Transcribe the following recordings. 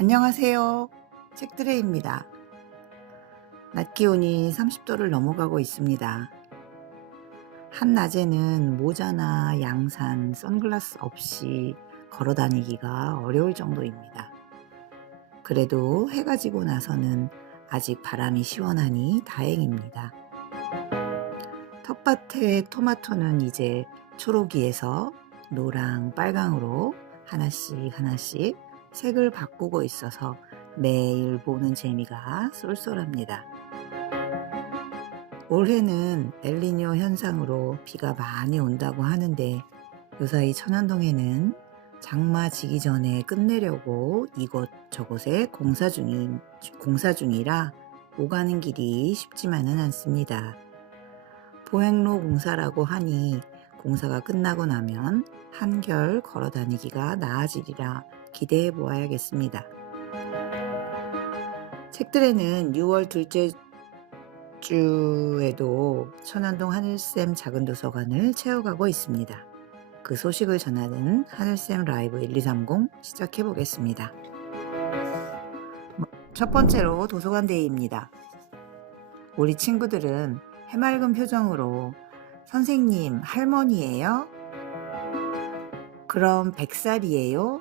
안녕하세요. 책드레입니다. 낮 기온이 30도를 넘어가고 있습니다. 한낮에는 모자나 양산, 선글라스 없이 걸어 다니기가 어려울 정도입니다. 그래도 해가 지고 나서는 아직 바람이 시원하니 다행입니다. 텃밭의 토마토는 이제 초록이에서 노랑, 빨강으로 하나씩 하나씩 색을 바꾸고 있어서 매일 보는 재미가 쏠쏠합니다. 올해는 엘니뇨 현상으로 비가 많이 온다고 하는데 요사이 천안동에는 장마 지기 전에 끝내려고 이곳저곳에 공사 중이라 오가는 길이 쉽지만은 않습니다. 보행로 공사라고 하니 공사가 끝나고 나면 한결 걸어 다니기가 나아지리라 기대해 보아야겠습니다. 책들에는 6월 둘째 주에도 천안동 하늘쌤 작은 도서관을 채워가고 있습니다. 그 소식을 전하는 하늘쌤 라이브 1230 시작해 보겠습니다. 첫 번째로 도서관 데이입니다. 우리 친구들은 해맑은 표정으로 선생님, 할머니예요? 그럼 100살이에요?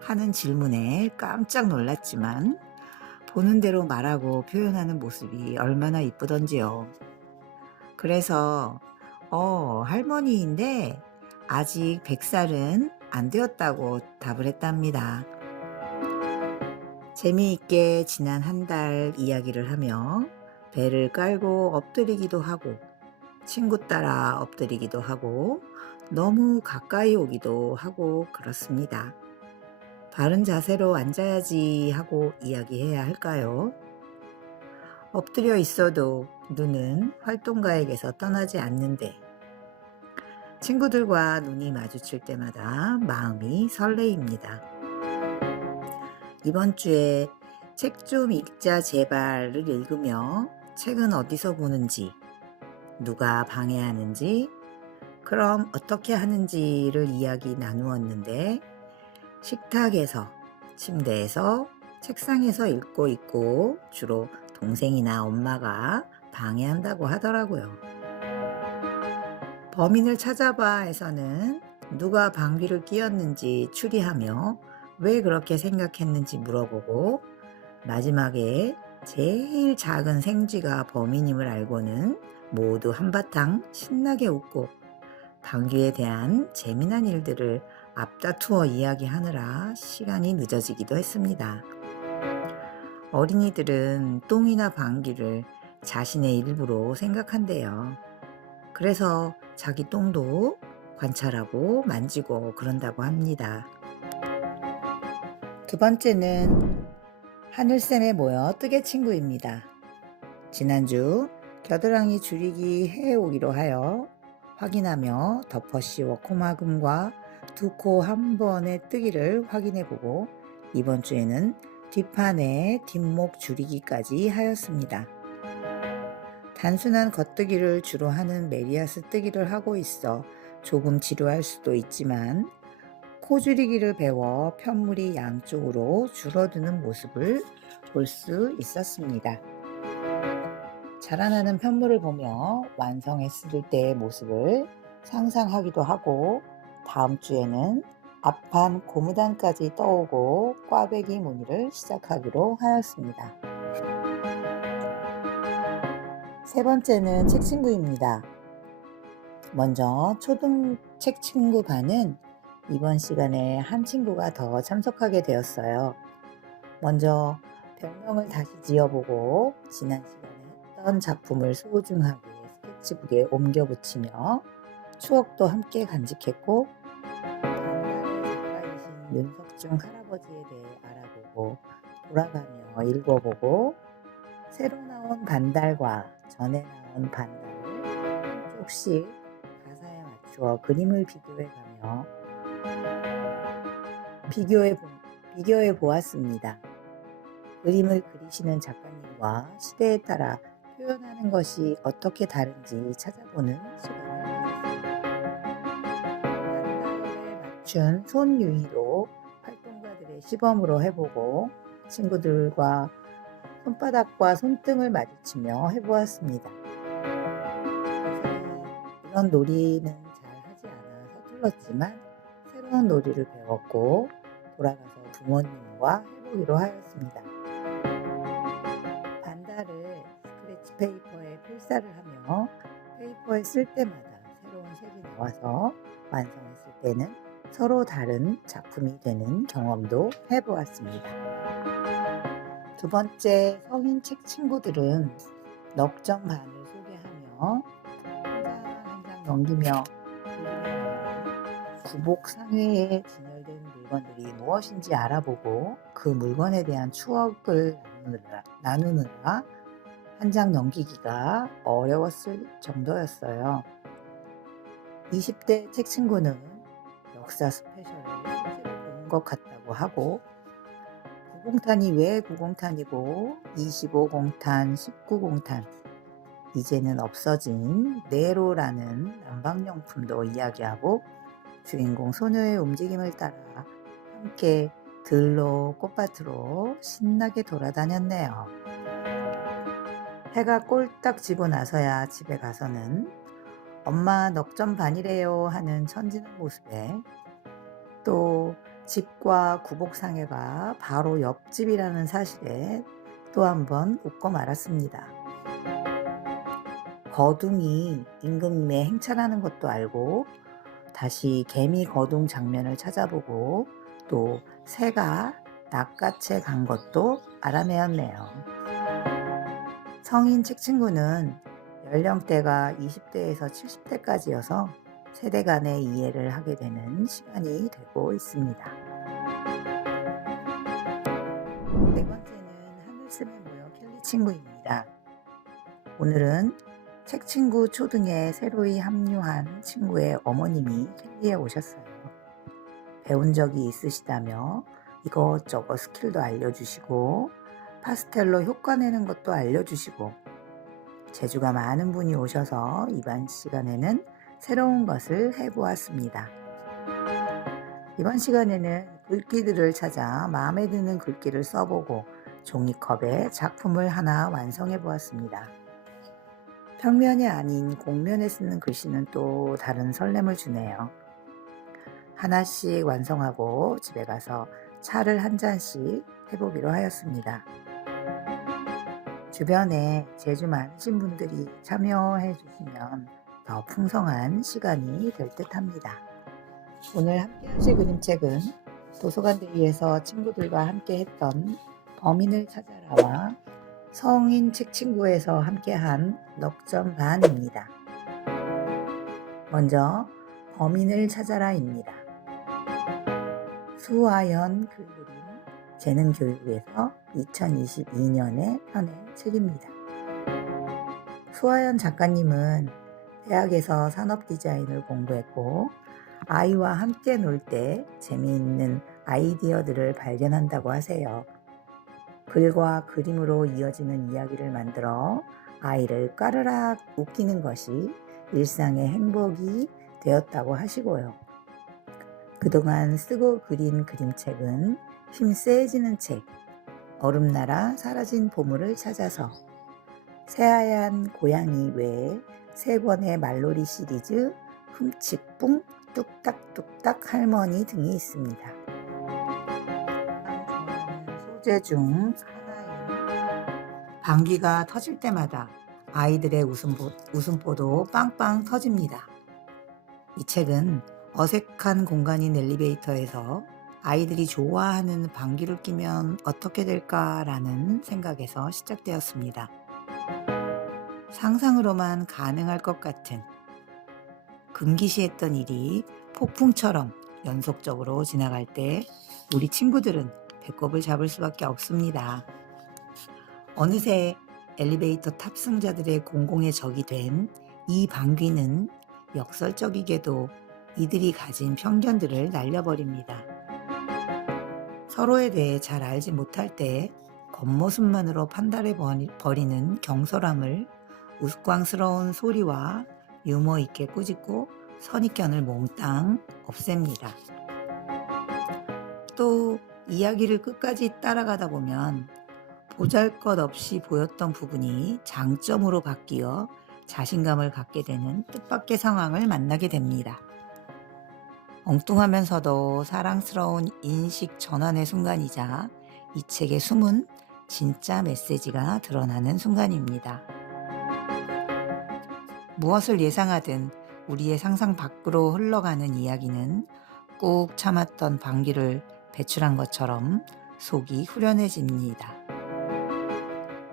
하는 질문에 깜짝 놀랐지만 보는 대로 말하고 표현하는 모습이 얼마나 이쁘던지요. 그래서 할머니인데 아직 100살은 안 되었다고 답을 했답니다. 재미있게 지난 한 달 이야기를 하며 배를 깔고 엎드리기도 하고 친구 따라 엎드리기도 하고 너무 가까이 오기도 하고 그렇습니다. 바른 자세로 앉아야지 하고 이야기해야 할까요? 엎드려 있어도 눈은 활동가에게서 떠나지 않는데 친구들과 눈이 마주칠 때마다 마음이 설레입니다. 이번 주에 책 좀 읽자 제발을 읽으며 책은 어디서 보는지, 누가 방해하는지, 그럼 어떻게 하는지를 이야기 나누었는데 식탁에서, 침대에서, 책상에서 읽고 있고 주로 동생이나 엄마가 방해한다고 하더라고요. 범인을 찾아봐에서는 누가 방귀를 뀌었는지 추리하며 왜 그렇게 생각했는지 물어보고 마지막에 제일 작은 생쥐가 범인임을 알고는 모두 한바탕 신나게 웃고 방귀에 대한 재미난 일들을 앞다투어 이야기하느라 시간이 늦어지기도 했습니다. 어린이들은 똥이나 방귀를 자신의 일부로 생각한대요. 그래서 자기 똥도 관찰하고 만지고 그런다고 합니다. 두 번째는 하늘쌤에 모여 뜨개 친구입니다. 지난주 겨드랑이 줄이기 해오기로 하여 확인하며 덮어 씌워 코막음과 두 코 한 번의 뜨기를 확인해보고 이번 주에는 뒷판에 뒷목 줄이기까지 하였습니다. 단순한 겉뜨기를 주로 하는 메리아스 뜨기를 하고 있어 조금 지루할 수도 있지만 코 줄이기를 배워 편물이 양쪽으로 줄어드는 모습을 볼 수 있었습니다. 자라나는 편물을 보며 완성했을 때의 모습을 상상하기도 하고 다음 주에는 앞판 고무단까지 떠오고 꽈배기 무늬를 시작하기로 하였습니다. 세 번째는 책 친구입니다. 먼저 초등 책 친구 반은 이번 시간에 한 친구가 더 참석하게 되었어요. 먼저 별명을 다시 지어보고 지난 시간에 했던 작품을 소중하게 스케치북에 옮겨 붙이며 추억도 함께 간직했고 반달의 작가이신 윤석중 할아버지에 대해 알아보고 돌아가며 읽어보고 새로 나온 반달과 전에 나온 반달을 한쪽씩 가사에 맞추어 그림을 비교해가며 비교해 보았습니다. 그림을 그리시는 작가님과 시대에 따라 표현하는 것이 어떻게 다른지 찾아보는 시간을 가졌습니다. 반달에 맞춘 손 유희로 활동가들의 이렇게 시범으로 해보고 친구들과 손바닥과 손등을 마주치며 해보았습니다. 이런 놀이는 잘 하지 않아 서툴렀지만 새로운 놀이를 배웠고 돌아가서 부모님과 해보기로 하였습니다. 반달을 스크래치 페이퍼에 필사를 하며 페이퍼에 쓸 때마다 새로운 색이 나와서 완성했을 때는 서로 다른 작품이 되는 경험도 해보았습니다. 두 번째, 성인 책 친구들은 넉점 반을 소개하며 한 장 한 장 넘기며 구복 상회에 진열된 물건들이 무엇인지 알아보고 그 물건에 대한 추억을 나누느라 한 장 넘기기가 어려웠을 정도였어요. 20대 책 친구는 역사 스페셜을 실제로 본 것 같다고 하고 9공탄이 왜 9공탄이고 25공탄, 19공탄 이제는 없어진 네로라는 난방용품도 이야기하고 주인공 소녀의 움직임을 따라 함께 들로 꽃밭으로 신나게 돌아다녔네요. 해가 꼴딱 지고 나서야 집에 가서는 엄마 넉점 반이래요 하는 천지는 모습에 또 집과 구복상회가 바로 옆집이라는 사실에 또 한 번 웃고 말았습니다. 거둥이 임금님의 행차라는 것도 알고 다시 개미 거둥 장면을 찾아보고 또 새가 낚아채 간 것도 알아내었네요. 성인 책 친구는 연령대가 20대에서 70대까지여서 세대 간의 이해를 하게 되는 시간이 되고 있습니다. 네 번째는 하늘섬에 모여 켈리 친구입니다. 오늘은 책 친구 초등에 새로이 합류한 친구의 어머님이 켈리에 오셨어요. 배운 적이 있으시다며 이것저것 스킬도 알려주시고 파스텔로 효과 내는 것도 알려주시고 재주가 많은 분이 오셔서 이번 시간에는 새로운 것을 해보았습니다. 이번 시간에는 글귀들을 찾아 마음에 드는 글귀를 써보고 종이컵에 작품을 하나 완성해 보았습니다. 평면이 아닌 곡면에 쓰는 글씨는 또 다른 설렘을 주네요. 하나씩 완성하고 집에 가서 차를 한 잔씩 해보기로 하였습니다. 주변에 재주 많으신 분들이 참여해 주시면 더 풍성한 시간이 될 듯 합니다. 오늘 함께 하실 그림책은 도서관데이에서 친구들과 함께 했던 범인을 찾아라와 성인 책 친구에서 함께한 넉점 반입니다. 먼저 범인을 찾아라입니다. 수아연 글그림 재능교육에서 2022년에 펴낸 책입니다. 수아연 작가님은 대학에서 산업디자인을 공부했고 아이와 함께 놀 때 재미있는 아이디어들을 발견한다고 하세요. 글과 그림으로 이어지는 이야기를 만들어 아이를 까르락 웃기는 것이 일상의 행복이 되었다고 하시고요. 그동안 쓰고 그린 그림책은 힘 세지는 책, 얼음나라 사라진 보물을 찾아서, 새하얀 고양이 외에 3권의 말놀이 시리즈, 흠칫뿡, 뚝딱뚝딱 할머니 등이 있습니다. 소재 중 하나인 방귀가 터질 때마다 아이들의 웃음보도 빵빵 터집니다. 이 책은 어색한 공간인 엘리베이터에서 아이들이 좋아하는 방귀를 뀌면 어떻게 될까라는 생각에서 시작되었습니다. 상상으로만 가능할 것 같은 금기시했던 일이 폭풍처럼 연속적으로 지나갈 때 우리 친구들은 배꼽을 잡을 수밖에 없습니다. 어느새 엘리베이터 탑승자들의 공공의 적이 된 이 방귀는 역설적이게도 이들이 가진 편견들을 날려버립니다. 서로에 대해 잘 알지 못할 때 겉모습만으로 판단해 버리는 경솔함을 우스꽝스러운 소리와 유머 있게 꾸짖고 선입견을 몽땅 없앱니다. 또 이야기를 끝까지 따라가다 보면 보잘것없이 보였던 부분이 장점으로 바뀌어 자신감을 갖게 되는 뜻밖의 상황을 만나게 됩니다. 엉뚱하면서도 사랑스러운 인식 전환의 순간이자 이 책의 숨은 진짜 메시지가 드러나는 순간입니다. 무엇을 예상하든 우리의 상상 밖으로 흘러가는 이야기는 꾹 참았던 방귀를 배출한 것처럼 속이 후련해집니다.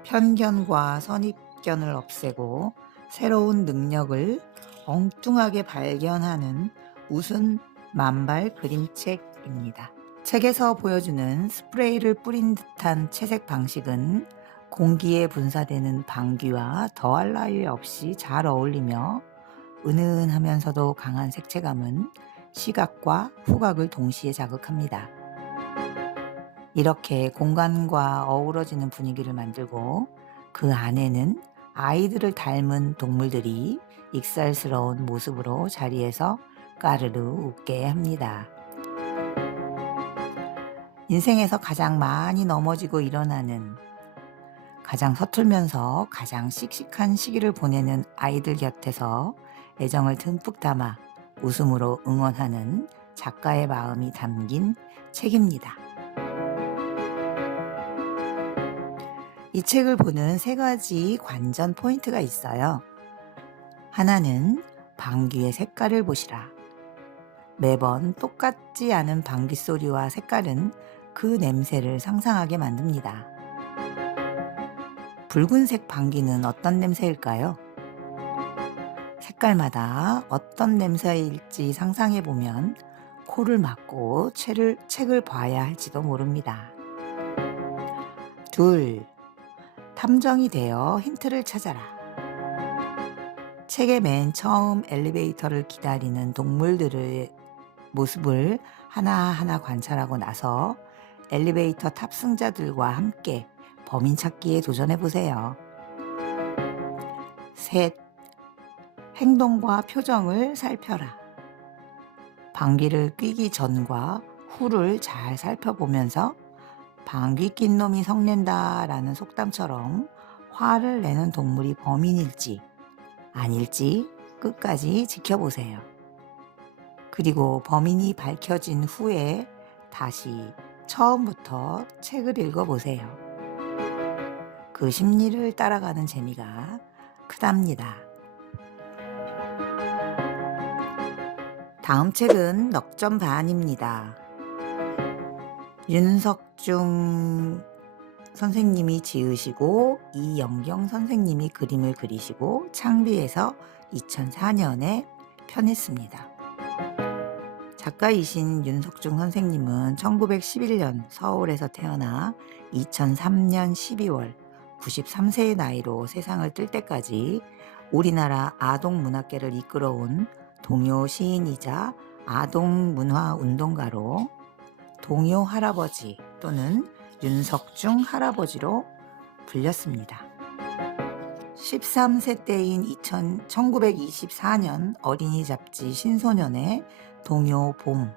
편견과 선입견을 없애고 새로운 능력을 엉뚱하게 발견하는 웃음 만발 그림책입니다. 책에서 보여주는 스프레이를 뿌린 듯한 채색 방식은 공기에 분사되는 방귀와 더할 나위 없이 잘 어울리며 은은하면서도 강한 색채감은 시각과 후각을 동시에 자극합니다. 이렇게 공간과 어우러지는 분위기를 만들고 그 안에는 아이들을 닮은 동물들이 익살스러운 모습으로 자리에서 까르르 웃게 합니다. 인생에서 가장 많이 넘어지고 일어나는, 가장 서툴면서 가장 씩씩한 시기를 보내는 아이들 곁에서 애정을 듬뿍 담아 웃음으로 응원하는 작가의 마음이 담긴 책입니다. 이 책을 보는 3가지 관전 포인트가 있어요. 하나는 방귀의 색깔을 보시라. 매번 똑같지 않은 방귀 소리와 색깔은 그 냄새를 상상하게 만듭니다. 붉은색 방귀는 어떤 냄새일까요? 색깔마다 어떤 냄새일지 상상해보면 코를 막고 책을 봐야 할지도 모릅니다. 2. 탐정이 되어 힌트를 찾아라. 책의 맨 처음 엘리베이터를 기다리는 동물들의 모습을 하나하나 관찰하고 나서 엘리베이터 탑승자들과 함께 범인 찾기에 도전해보세요. 3. 행동과 표정을 살펴라. 방귀를 뀌기 전과 후를 잘 살펴보면서 방귀 낀 놈이 성낸다 라는 속담처럼 화를 내는 동물이 범인일지 아닐지 끝까지 지켜보세요. 그리고 범인이 밝혀진 후에 다시 처음부터 책을 읽어보세요. 그 심리를 따라가는 재미가 크답니다. 다음 책은 넉점 반입니다. 윤석중 선생님이 지으시고 이영경 선생님이 그림을 그리시고 창비해서 2004년에 편했습니다. 작가이신 윤석중 선생님은 1911년 서울에서 태어나 2003년 12월 93세의 나이로 세상을 뜰 때까지 우리나라 아동문학계를 이끌어온 동요 시인이자 아동문화운동가로 동요 할아버지 또는 윤석중 할아버지로 불렸습니다. 13세 때인 1924년 어린이 잡지 신소년의 동요 봄,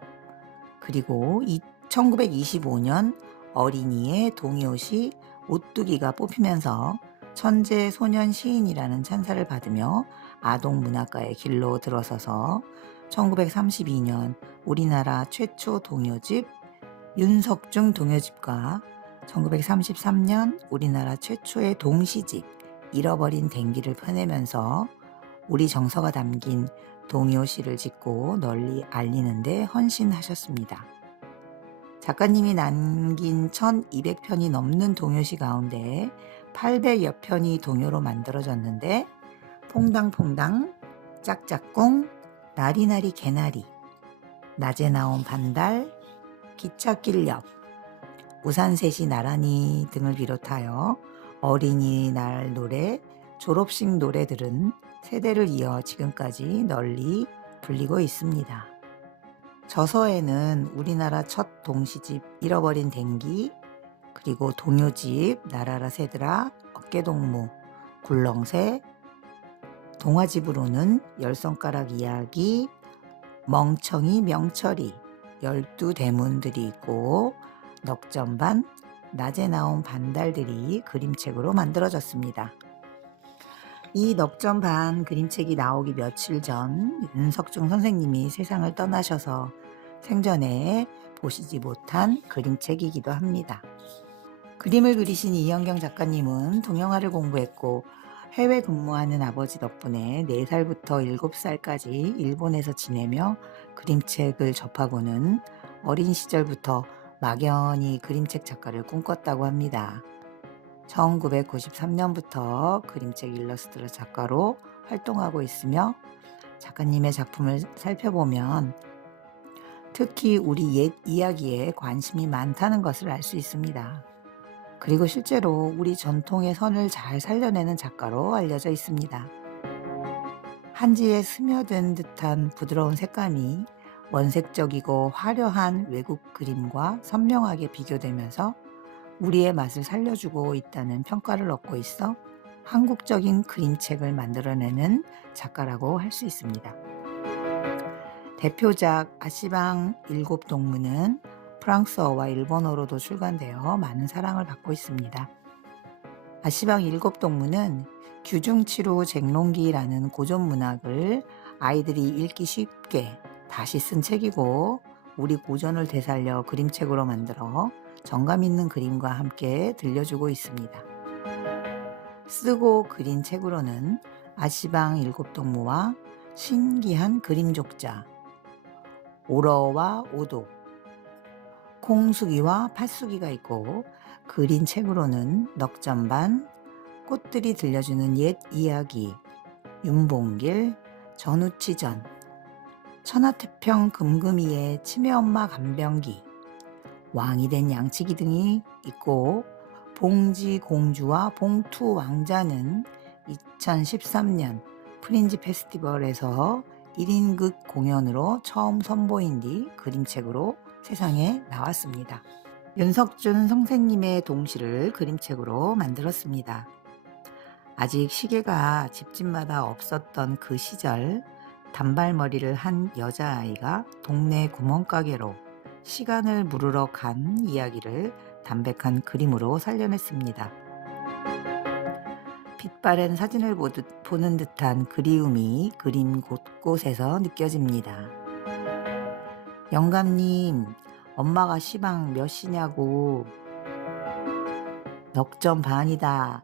그리고 1925년 어린이의 동요시 오뚜기가 뽑히면서 천재 소년 시인이라는 찬사를 받으며 아동문학가의 길로 들어서서 1932년 우리나라 최초 동요집 윤석중 동요집과 1933년 우리나라 최초의 동시집 잃어버린 댕기를 펴내면서 우리 정서가 담긴 동요시를 짓고 널리 알리는 데 헌신하셨습니다. 작가님이 남긴 1200편이 넘는 동요시 가운데 800여 편이 동요로 만들어졌는데 퐁당퐁당, 짝짝꿍, 나리나리 개나리, 낮에 나온 반달, 기찻길 옆, 우산셋이 나란히 등을 비롯하여 어린이날 노래, 졸업식 노래들은 세대를 이어 지금까지 널리 불리고 있습니다. 저서에는 우리나라 첫 동시집 잃어버린 댕기, 그리고 동요집 나라라 새들아, 어깨동무, 굴렁새, 동화집으로는 열손가락 이야기, 멍청이 명철이, 12대문들이 있고 넉점반, 낮에 나온 반달들이 그림책으로 만들어졌습니다. 이 넉점반 그림책이 나오기 며칠 전 윤석중 선생님이 세상을 떠나셔서 생전에 보시지 못한 그림책이기도 합니다. 그림을 그리신 이현경 작가님은 동영화를 공부했고 해외 근무하는 아버지 덕분에 4살부터 7살까지 일본에서 지내며 그림책을 접하고는 어린 시절부터 막연히 그림책 작가를 꿈꿨다고 합니다. 1993년부터 그림책 일러스트러 작가로 활동하고 있으며 작가님의 작품을 살펴보면 특히 우리 옛 이야기에 관심이 많다는 것을 알 수 있습니다. 그리고 실제로 우리 전통의 선을 잘 살려내는 작가로 알려져 있습니다. 한지에 스며든 듯한 부드러운 색감이 원색적이고 화려한 외국 그림과 선명하게 비교되면서 우리의 맛을 살려주고 있다는 평가를 얻고 있어 한국적인 그림책을 만들어내는 작가라고 할 수 있습니다. 대표작 아시방 일곱 동무는 프랑스어와 일본어로도 출간되어 많은 사랑을 받고 있습니다. 아시방 일곱 동무는 규중치루 쟁롱기라는 고전 문학을 아이들이 읽기 쉽게 다시 쓴 책이고 우리 고전을 되살려 그림책으로 만들어 정감 있는 그림과 함께 들려주고 있습니다. 쓰고 그린 책으로는 아시방 일곱 동무와 신기한 그림족자, 오러와 오도, 콩수기와 팥수기가 있고 그린 책으로는 넉점반, 꽃들이 들려주는 옛 이야기, 윤봉길, 전우치전, 천하태평 금금이의 치매엄마 간병기, 왕이 된 양치기 등이 있고 봉지공주와 봉투왕자는 2013년 프린지 페스티벌에서 1인극 공연으로 처음 선보인 뒤 그림책으로 세상에 나왔습니다. 윤석준 선생님의 동시를 그림책으로 만들었습니다. 아직 시계가 집집마다 없었던 그 시절 단발머리를 한 여자아이가 동네 구멍가게로 시간을 물으러 간 이야기를 담백한 그림으로 살려냈습니다. 빛바랜 사진을 보는 듯한 그리움이 그림 곳곳에서 느껴집니다. 영감님, 엄마가 시방 몇 시냐고. 넉점반이다.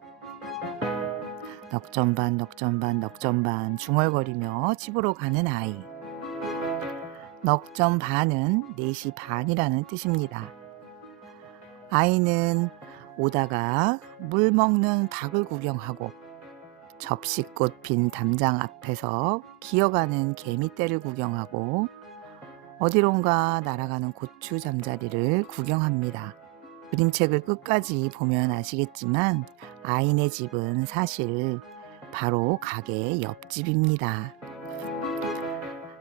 넉점반, 넉점반, 넉점반 중얼거리며 집으로 가는 아이. 넉점반은 4시 반이라는 뜻입니다. 아이는 오다가 물 먹는 닭을 구경하고 접시꽃 핀 담장 앞에서 기어가는 개미떼를 구경하고 어디론가 날아가는 고추 잠자리를 구경합니다. 그림책을 끝까지 보면 아시겠지만 아이네 집은 사실 바로 가게 옆집입니다.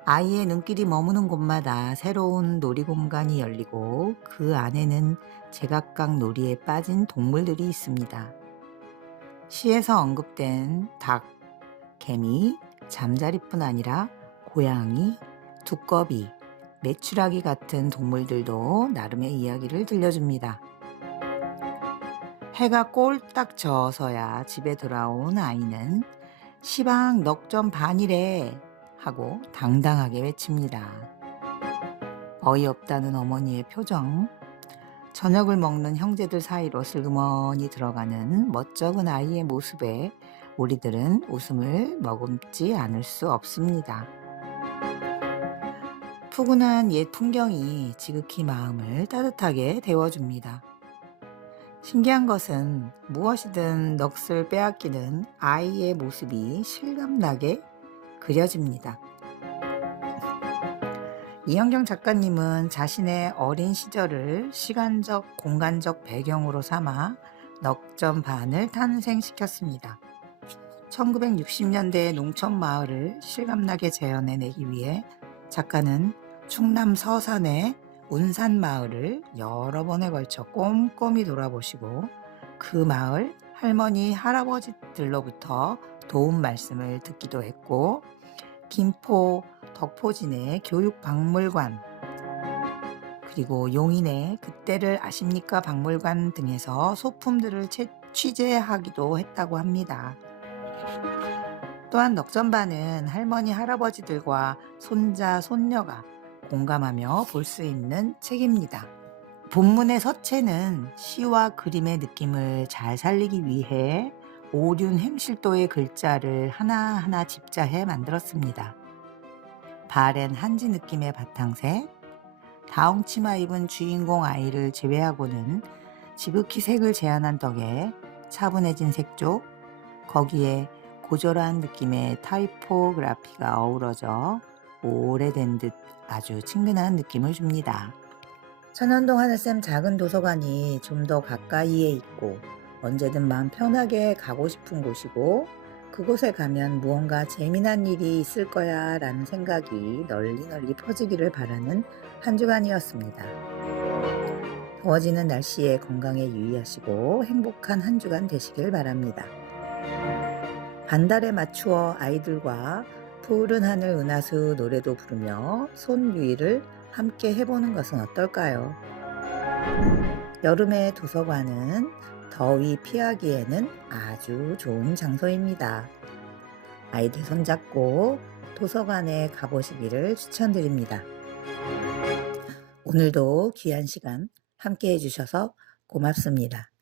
아이의 눈길이 머무는 곳마다 새로운 놀이공간이 열리고 그 안에는 제각각 놀이에 빠진 동물들이 있습니다. 시에서 언급된 닭, 개미, 잠자리뿐 아니라 고양이, 두꺼비, 메추라기 같은 동물들도 나름의 이야기를 들려줍니다. 해가 꼴딱 져서야 집에 돌아온 아이는 시방 넉점반이래 하고 당당하게 외칩니다. 어이없다는 어머니의 표정, 저녁을 먹는 형제들 사이로 슬그머니 들어가는 멋쩍은 아이의 모습에 우리들은 웃음을 머금지 않을 수 없습니다. 푸근한 옛 풍경이 지극히 마음을 따뜻하게 데워줍니다. 신기한 것은 무엇이든 넋을 빼앗기는 아이의 모습이 실감나게 그려집니다. 이현경 작가님은 자신의 어린 시절을 시간적, 공간적 배경으로 삼아 넉점반을 탄생시켰습니다. 1960년대의 농촌 마을을 실감나게 재현해내기 위해 작가는 충남 서산의 운산마을을 여러 번에 걸쳐 꼼꼼히 돌아보시고 그 마을 할머니, 할아버지들로부터 도움 말씀을 듣기도 했고 김포 덕포진의 교육박물관 그리고 용인의 그때를 아십니까 박물관 등에서 소품들을 취재하기도 했다고 합니다. 또한 넉점반은 할머니, 할아버지들과 손자, 손녀가 공감하며 볼 수 있는 책입니다. 본문의 서체는 시와 그림의 느낌을 잘 살리기 위해 오륜 행실도의 글자를 하나하나 집자해 만들었습니다. 바렌 한지 느낌의 바탕색, 다홍 치마 입은 주인공 아이를 제외하고는 지극히 색을 제한한 덕에 차분해진 색조, 거기에 고졸한 느낌의 타이포그라피가 어우러져 오래된 듯 아주 친근한 느낌을 줍니다. 천연동 하늘샘 작은 도서관이 좀 더 가까이에 있고 언제든 마음 편하게 가고 싶은 곳이고, 그곳에 가면 무언가 재미난 일이 있을 거야 라는 생각이 널리 퍼지기를 바라는 한 주간이었습니다. 더워지는 날씨에 건강에 유의하시고 행복한 한 주간 되시길 바랍니다. 반달에 맞추어 아이들과 푸른 하늘 은하수 노래도 부르며 손유의를 함께 해보는 것은 어떨까요? 여름의 도서관은 더위 피하기에는 아주 좋은 장소입니다. 아이들 손잡고 도서관에 가보시기를 추천드립니다. 오늘도 귀한 시간 함께 해주셔서 고맙습니다.